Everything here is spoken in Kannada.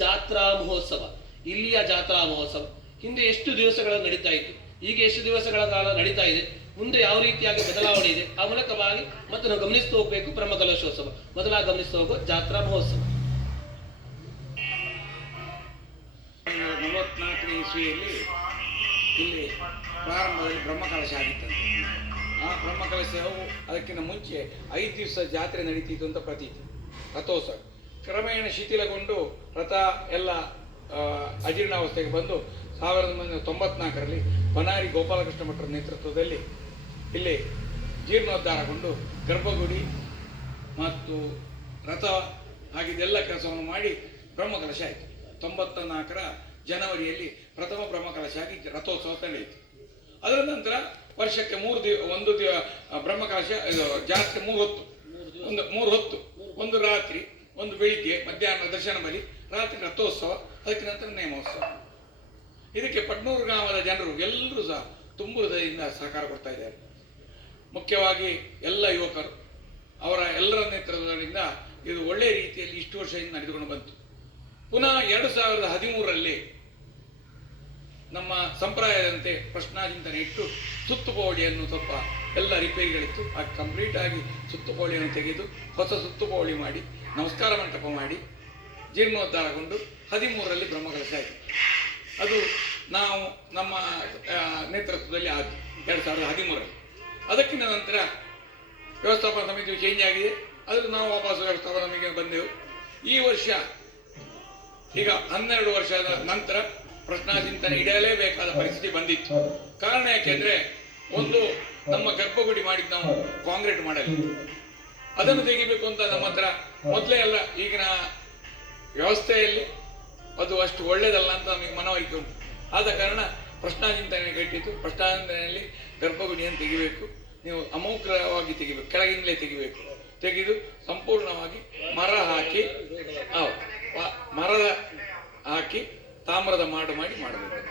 ಜಾತ್ರಾ ಮಹೋತ್ಸವ. ಇಲ್ಲಿಯ ಜಾತ್ರಾ ಮಹೋತ್ಸವ ಹಿಂದೆ ಎಷ್ಟು ದಿವಸಗಳ ನಡೀತಾ ಇತ್ತು, ಈಗ ಎಷ್ಟು ದಿವಸಗಳ ಕಾಲ ನಡೀತಾ ಇದೆ, ಮುಂದೆ ಯಾವ ರೀತಿಯಾಗಿ ಬದಲಾವಣೆ ಇದೆ, ಆ ಮೂಲಕವಾಗಿ ಮತ್ತೆ ನಾವು ಗಮನಿಸ್ತಾ ಹೋಗ್ಬೇಕು. ಬ್ರಹ್ಮಕಲಶೋತ್ಸವ ಮೊದಲಾಗಿ ಗಮನಿಸ್ತಾ ಹೋಗೋ ಜಾತ್ರಾ ಮಹೋತ್ಸವ. 44ನೇ ಇಸ್ವಿಯಲ್ಲಿ ಇಲ್ಲಿ ಪ್ರಾರಂಭದಲ್ಲಿ ಬ್ರಹ್ಮಕಲಶ ಆಗಿತ್ತಂತೆ. ಆ ಬ್ರಹ್ಮಕಲಶವು ಅದಕ್ಕಿಂತ ಮುಂಚೆ 5 ದಿವಸ ಜಾತ್ರೆ ನಡೀತಿತ್ತು ಅಂತ ಪ್ರತೀತಿ. ರಥೋತ್ಸವ ಕ್ರಮೇಣ ಶಿಥಿಲಗೊಂಡು ರಥ ಎಲ್ಲ ಅಜೀರ್ಣಾವಸ್ಥೆಗೆ ಬಂದು 1994ರಲ್ಲಿ ಬನಾರಿ ಗೋಪಾಲಕೃಷ್ಣ ಭಟ್ರ ನೇತೃತ್ವದಲ್ಲಿ ಇಲ್ಲಿ ಜೀರ್ಣೋದ್ಧಾರಗೊಂಡು ಗರ್ಭಗುಡಿ ಮತ್ತು ರಥ ಆಗಿದ್ದೆಲ್ಲ ಕೆಲಸವನ್ನು ಮಾಡಿ ಬ್ರಹ್ಮಕಲಶ ಆಯಿತು. 94ರ ಜನವರಿಯಲ್ಲಿ ಪ್ರಥಮ ಬ್ರಹ್ಮಕಲಶ ಆಗಿ ರಥೋತ್ಸವ ನಡೆಯಿತು. ಅದರ ನಂತರ ವರ್ಷಕ್ಕೆ ಒಂದು ಬ್ರಹ್ಮಕಲಶ ಜಾತ್ರೆ 3 ಹೊತ್ತು, ಮೂರು ಹೊತ್ತು, ಒಂದು ರಾತ್ರಿ, ಒಂದು ಬೆಳಿಗ್ಗೆ, ಮಧ್ಯಾಹ್ನ ದರ್ಶನ ಬಲಿ, ರಾತ್ರಿ ರಥೋತ್ಸವ, ಅದಕ್ಕೆ ನಂತರ ನೇಮೋತ್ಸವ. ಇದಕ್ಕೆ ಪಡ್ನೂರು ಗ್ರಾಮದ ಜನರು ಎಲ್ಲರೂ ಸಹ ತುಂಬ ಹೃದಯದಿಂದ ಸಹಕಾರ ಕೊಡ್ತಾ ಇದ್ದಾರೆ. ಮುಖ್ಯವಾಗಿ ಎಲ್ಲ ಯುವಕರು ಅವರ ಎಲ್ಲರ ನೇತೃತ್ವದಿಂದ ಇದು ಒಳ್ಳೆಯ ರೀತಿಯಲ್ಲಿ ಇಷ್ಟು ವರ್ಷದಿಂದ ನಡೆದುಕೊಂಡು ಬಂತು. ಪುನಃ 2013ರಲ್ಲಿ ನಮ್ಮ ಸಂಪ್ರದಾಯದಂತೆ ಪ್ರಶ್ನಾಚಿಂತನೆ ಇಟ್ಟು ಸುತ್ತುಪೌಳಿಯನ್ನು ಸ್ವಲ್ಪ ಎಲ್ಲ ರಿಪೇರಿಗಳಿತ್ತು, ಆ ಕಂಪ್ಲೀಟ್ ಆಗಿ ಸುತ್ತುಪೌಳಿಯನ್ನು ತೆಗೆದು ಹೊಸ ಸುತ್ತುಪೌಳಿ ಮಾಡಿ ನಮಸ್ಕಾರ ಮಂಟಪ ಮಾಡಿ ಜೀರ್ಣೋದ್ಧಾರಗೊಂಡು 13ರಲ್ಲಿ ಬ್ರಹ್ಮಕಲಶ ಆಯಿತು. ಅದು ನಾವು ನಮ್ಮ ನೇತೃತ್ವದಲ್ಲಿ ಆಯಿತು 2013ರಲ್ಲಿ. ಅದಕ್ಕಿಂತ ನಂತರ ವ್ಯವಸ್ಥಾಪನಾ ಸಮಿತಿಯು ಚೇಂಜ್ ಆಗಿದೆ, ಅದು ನಾವು ವಾಪಸ್ ವ್ಯವಸ್ಥಾಪನಾ ಸಮಿತಿಗೆ ಬಂದೆವು. ಈ ವರ್ಷ ಈಗ 12 ವರ್ಷದ ನಂತರ ಪ್ರಶ್ನಾಚಿಂತನೆ ಇಡಲೇಬೇಕಾದ ಪರಿಸ್ಥಿತಿ ಬಂದಿತ್ತು. ಕಾರಣ ಯಾಕೆಂದ್ರೆ ಒಂದು ನಮ್ಮ ಗರ್ಭಗುಡಿ ಮಾಡಿದ್ದು ನಾವು ಕಾಂಕ್ರೀಟ್ ಮಾಡಲಿ, ಅದನ್ನು ತೆಗಿಬೇಕು ಅಂತ ನಮ್ಮ ಹತ್ರ ಮೊದಲೇ ಎಲ್ಲ ಈಗಿನ ವ್ಯವಸ್ಥೆಯಲ್ಲಿ ಅದು ಅಷ್ಟು ಒಳ್ಳೇದಲ್ಲ ಅಂತ ನಮಗೆ ಮನವರಿಕೆ ಉಂಟು. ಆದ ಕಾರಣ ಪ್ರಶ್ನಾಚಿಂತನೆ ಕಟ್ಟಿತ್ತು. ಪ್ರಶ್ನಾಚಿಂತನೆಯಲ್ಲಿ ಗರ್ಭಗುಡಿಯನ್ನು ತೆಗಿಬೇಕು, ನೀವು ಅಮೋಘವಾಗಿ ತೆಗಿಬೇಕು, ಕೆಳಗಿಂದಲೇ ತೆಗಿಬೇಕು, ತೆಗೆದು ಸಂಪೂರ್ಣವಾಗಿ ಮರ ಹಾಕಿ ತಾಮ್ರದ ಮಾಡು ಮಾಡಿ ಮಾಡಬೇಕು.